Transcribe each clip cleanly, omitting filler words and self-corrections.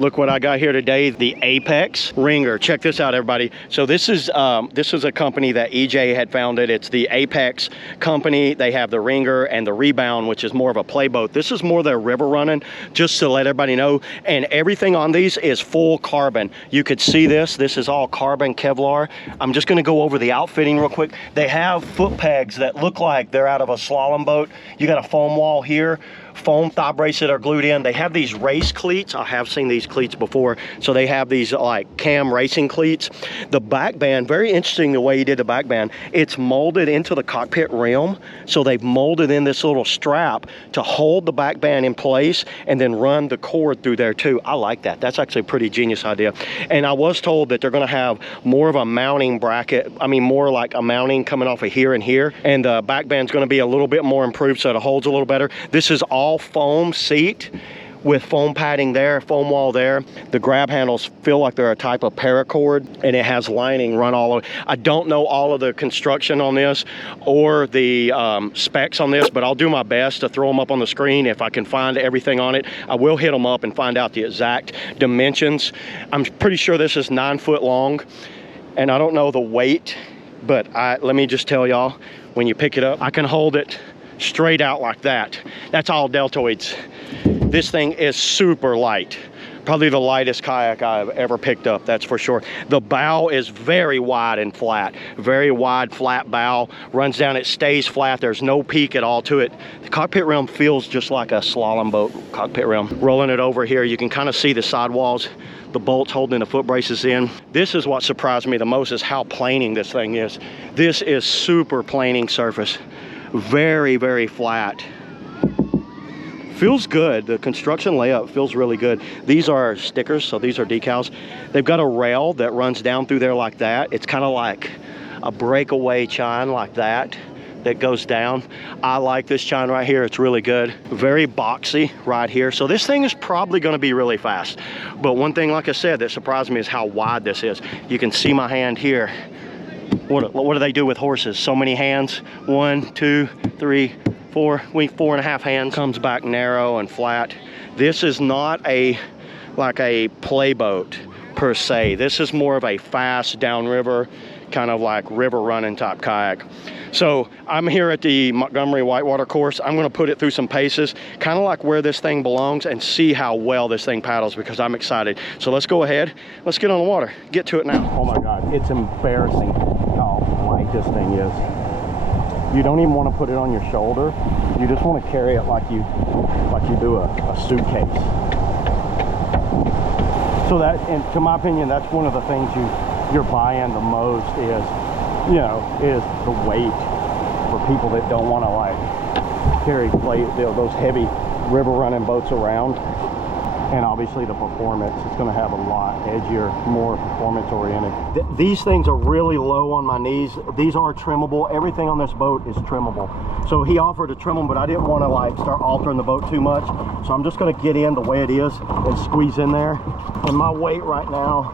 Look what I got here today, the Apex Ringer. Check this out, everybody. So this is a company that EJ had founded. It's the Apex company. They have the Ringer and the Rebound, which is more of a play boat. This is more their river running, just to let everybody know. And everything on these is full carbon. You could see this. This is all carbon Kevlar. I'm just gonna go over the outfitting real quick. They have foot pegs that look like they're out of a slalom boat. You got a foam wall here, foam thigh brace that are glued in. They have these race cleats. I have seen these cleats before. So they have these like cam racing cleats. The back band, very interesting the way he did the back band. It's molded into the cockpit rim. So they've molded in this little strap to hold the back band in place and then run the cord through there too. I like that. That's actually a pretty genius idea. And I was told that they're gonna have more of a mounting bracket. I mean, more like a mounting coming off of here and here. And the back band's gonna be a little bit more improved so it holds a little better. This is all foam seat with foam padding there, foam wall there. The grab handles feel like they're a type of paracord, and it has lining run all over. I don't know all of the construction on this or the specs on this, but I'll do my best to throw them up on the screen. If I can find everything on it, I will hit them up and find out the exact dimensions. I'm pretty sure this is 9 foot long, and I don't know the weight, but let me just tell y'all, when you pick it up, I can hold it straight out like that. That's all deltoids. This thing is super light. Probably the lightest kayak I've ever picked up, that's for sure. The bow is very wide and flat. Very wide, flat bow. Runs down, it stays flat. There's no peak at all to it. The cockpit rim feels just like a slalom boat cockpit rim. Rolling it over here, you can kind of see the sidewalls, the bolts holding the foot braces in. This is what surprised me the most, is how planing this thing is. This is super planing surface. Very, very flat. Feels good. The construction layout feels really good. These are stickers, so these are decals. They've got a rail that runs down through there like that. It's kind of like a breakaway chine like that goes down. I like this chine right here. It's really good. Very boxy right here. So this thing is probably going to be really fast. But one thing, like I said, that surprised me is how wide this is. You can see my hand here. What do they do with horses? So many hands. 1, 2, 3, 4. 4.5 hands. Comes back narrow and flat. This is not like a play boat per se. This is more of a fast downriver, kind of like river running type kayak. So I'm here at the Montgomery Whitewater course. I'm gonna put it through some paces, kind of like where this thing belongs, and see how well this thing paddles, because I'm excited. So let's go ahead, let's get on the water, get to it now. Oh my God, it's embarrassing how light this thing is. You don't even want to put it on your shoulder. You just want to carry it like you do a suitcase. So that, and to my opinion, that's one of the things you're buying the most is, you know, is the weight for people that don't want to like carry those heavy river running boats around. And obviously the performance is going to have a lot edgier, more performance oriented. These things are really low on my knees. These are trimmable. Everything on this boat is trimmable. So he offered to trim them, but I didn't want to like start altering the boat too much. So I'm just going to get in the way it is and squeeze in there. And my weight right now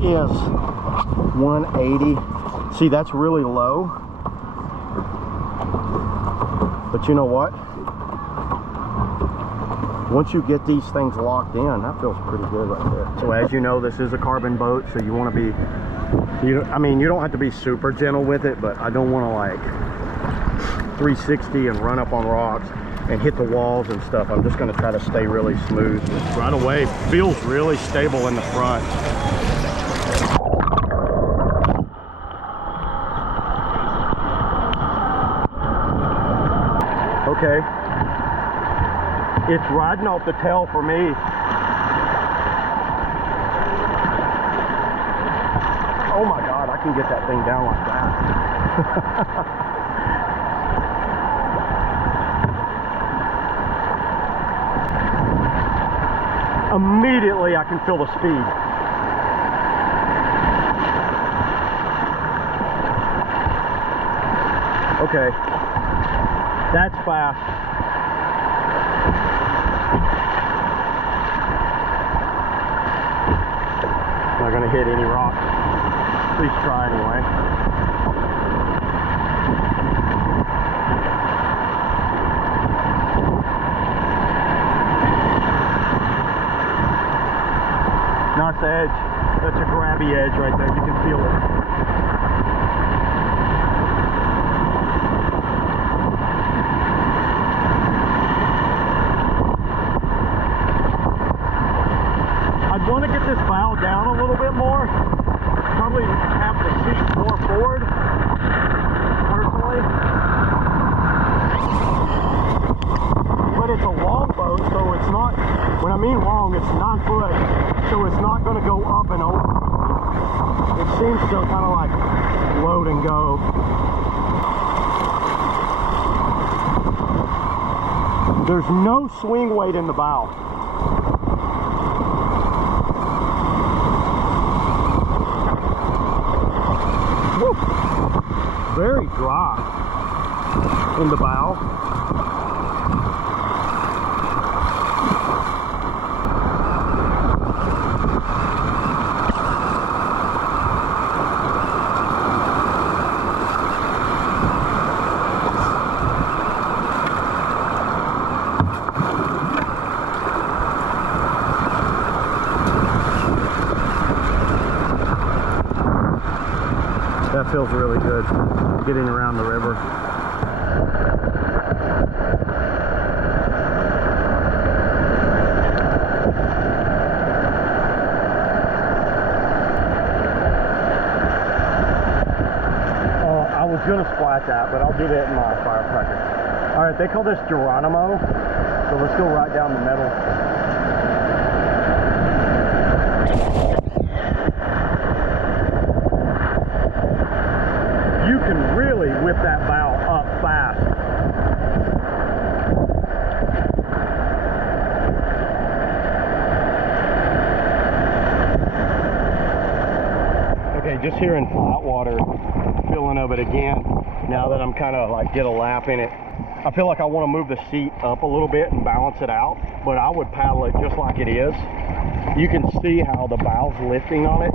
is 180. See, that's really low. But you know what? Once you get these things locked in, that feels pretty good right there. So as you know, this is a carbon boat, so you want to be, I mean, you don't have to be super gentle with it, but I don't want to like 360 and run up on rocks and hit the walls and stuff. I'm just going to try to stay really smooth. Right away, feels really stable in the front. Okay. It's riding off the tail for me. Oh my God, I can get that thing down like that. Immediately I can feel the speed. Okay, that's fast. Not gonna hit any rocks. At least try anyway. Nice edge. That's a grabby edge right there. You can feel it. I'd want to get this bow down a little bit more. Probably have the seat more forward, personally. But it's a long boat, so it's not, when I mean long, it's 9 foot, so it's not going to go up and over. It seems to kind of like load and go. There's no swing weight in the bow. Woo. Very dry in the bow. That feels really good, getting around the river. I was gonna splat that, but I'll do that in my firecracker. All right, they call this Geronimo, so let's go right down the middle. You can really whip that bow up fast. Okay, just here in Flatwater, feeling of it again, now that I'm kind of like get a lap in it. I feel like I want to move the seat up a little bit and balance it out, but I would paddle it just like it is. You can see how the bow's lifting on it.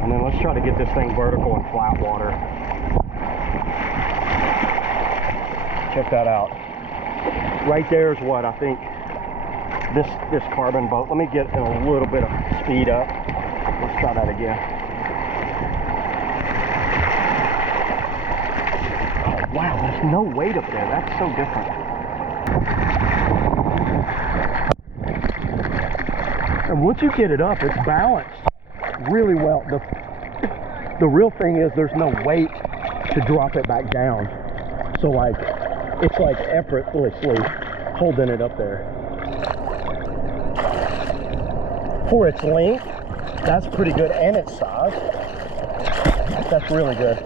And then let's try to get this thing vertical in flat water. Check that out. Right there is what I think this carbon boat. Let me get a little bit of speed up. Let's try that again. Oh, wow, there's no weight up there. That's so different. And once you get it up, it's balanced really well. The real thing is there's no weight to drop it back down. So like, it's like effortlessly holding it up there. For its length, that's pretty good, and its size. That's really good.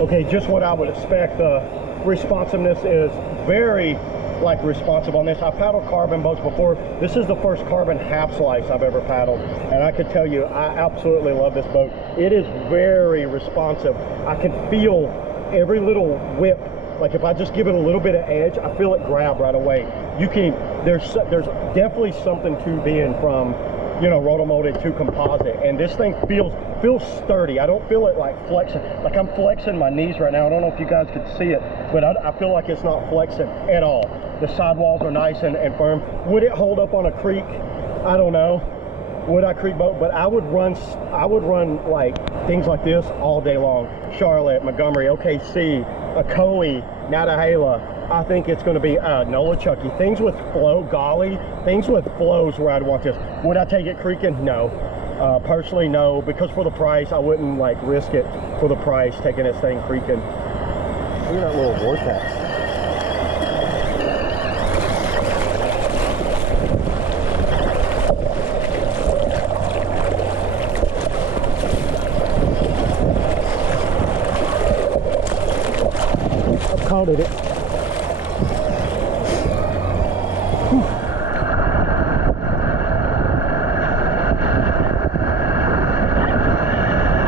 Okay, just what I would expect. The responsiveness is very like responsive on this. I paddled carbon boats before. This is the first carbon half slice I've ever paddled, and I can tell you I absolutely love this boat. It is very responsive. I can feel every little whip. Like if I just give it a little bit of edge, I feel it grab right away. You can, there's definitely something to being from, you know, rotomolded to composite, and this thing feels sturdy. I don't feel it like flexing. Like I'm flexing my knees right now. I don't know if you guys could see it, but I feel like it's not flexing at all. The sidewalls are nice and firm. Would it hold up on a creek? I don't know. Would I creek boat? But I would run like things like this all day long. Charlotte, Montgomery, OKC, Ocoee, Nantahala. I think it's going to be Nolichucky. Things with flow, golly, things with flows where I'd want this. Would I take it creeking? No. Personally, no, because for the price, I wouldn't like risk it for the price, taking this thing creaking. Look at that little vortex. I've caught it.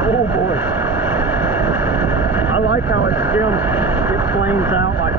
Oh boy. I like how it skims, it flames out like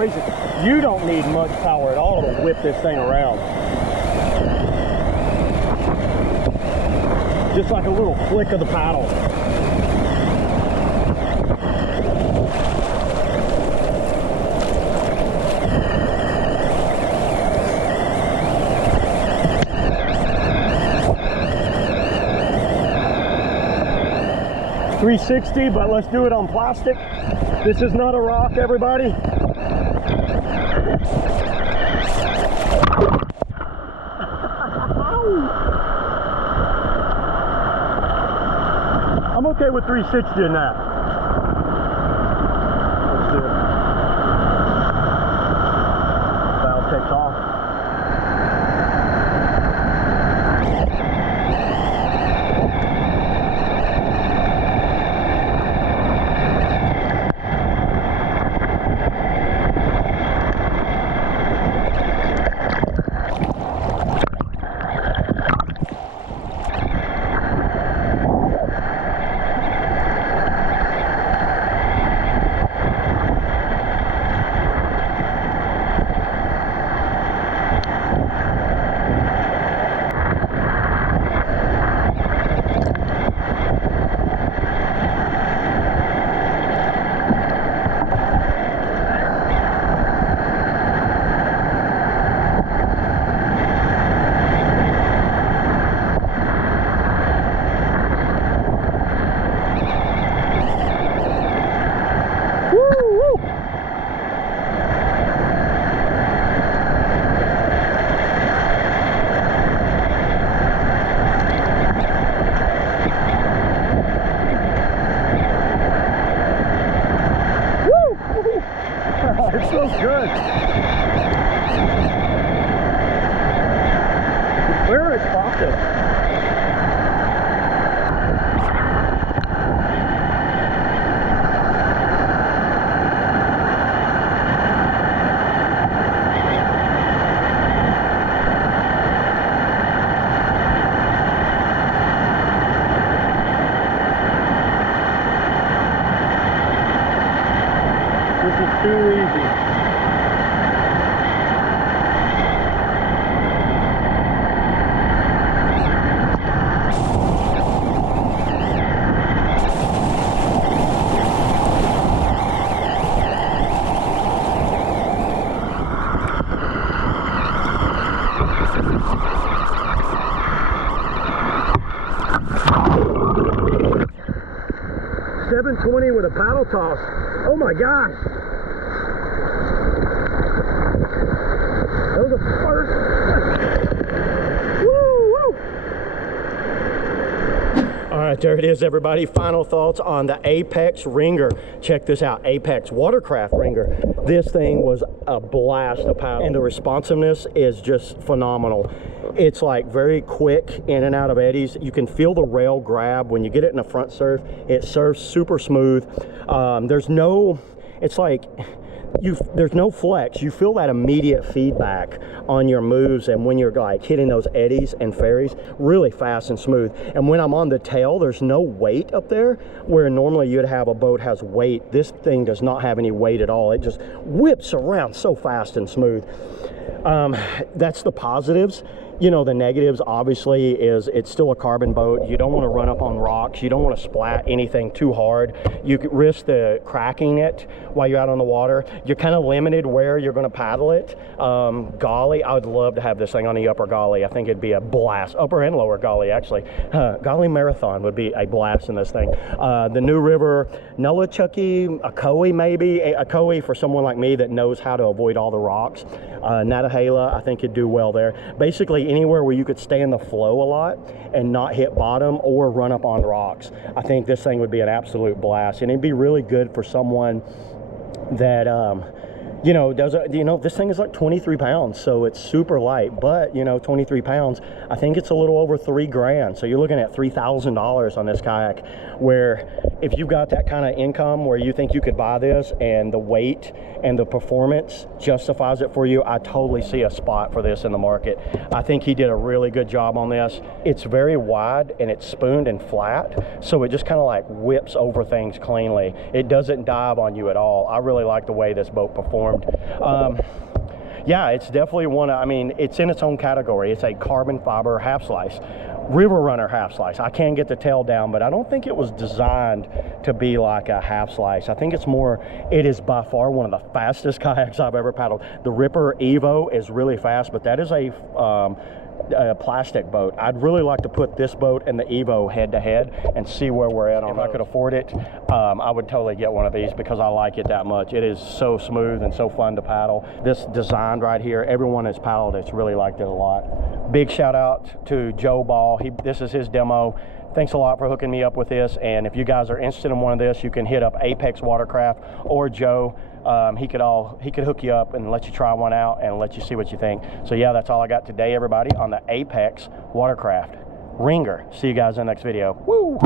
crazy. You don't need much power at all to whip this thing around. Just like a little flick of the paddle. $360, but let's do it on plastic. This is not a rock, everybody. I'm okay with 360 in that. Let's do it. Valve takes off. It feels good. Where is pocket? This is too easy. $720 with a paddle toss. Oh my gosh. That was the first. Woo, woo. All right, there it is, everybody. Final thoughts on the Apex Ringer. Check this out, Apex Watercraft Ringer. This thing was a blast to paddle, and the responsiveness is just phenomenal. It's like very quick in and out of eddies. You can feel the rail grab when you get it in a front surf. It surfs super smooth. There's no, it's like, there's no flex. You feel that immediate feedback on your moves, and when you're like hitting those eddies and ferries, really fast and smooth. And when I'm on the tail, there's no weight up there, where normally you'd have a boat has weight. This thing does not have any weight at all. It just whips around so fast and smooth. That's the positives. You know, the negatives obviously is it's still a carbon boat. You don't want to run up on rocks. You don't want to splat anything too hard. You could risk the cracking it while you're out on the water. You're kind of limited where you're going to paddle it. Golly, I would love to have this thing on the upper golly. I think it'd be a blast. Upper and lower golly, actually. Golly Marathon would be a blast in this thing. The New River, Nolichucky, a Koei maybe. A Koei for someone like me that knows how to avoid all the rocks. Natahala, I think it'd do well there. Basically, anywhere where you could stay in the flow a lot and not hit bottom or run up on rocks. I think this thing would be an absolute blast, and it'd be really good for someone that you know, this thing is like 23 pounds, so it's super light, but you know, 23 pounds, I think it's a little over $3,000. So you're looking at $3,000 on this kayak, where if you've got that kind of income where you think you could buy this and the weight and the performance justifies it for you, I totally see a spot for this in the market. I think he did a really good job on this. It's very wide and it's spooned and flat, so it just kind of like whips over things cleanly. It doesn't dive on you at all. I really like the way this boat performs. formed. Yeah, it's definitely one. I mean, it's in its own category. It's a carbon fiber half slice, river runner half slice. I can't get the tail down, but I don't think it was designed to be like a half slice. I think it's more, it is by far one of the fastest kayaks I've ever paddled. The Ripper Evo is really fast, but that is a plastic boat. I'd really like to put this boat and the Evo head to head and see where we're at on. If I could afford it, I would totally get one of these because I like it that much. It is so smooth and so fun to paddle. This design right here, everyone that's paddled it's really liked it a lot. Big shout out to Joe Ball. This is his demo. Thanks a lot for hooking me up with this, and if you guys are interested in one of this, you can hit up Apex Watercraft or Joe. He could hook you up and let you try one out and let you see what you think. So yeah, that's all I got today, everybody, on the Apex Watercraft Ringer. See you guys in the next video. Woo!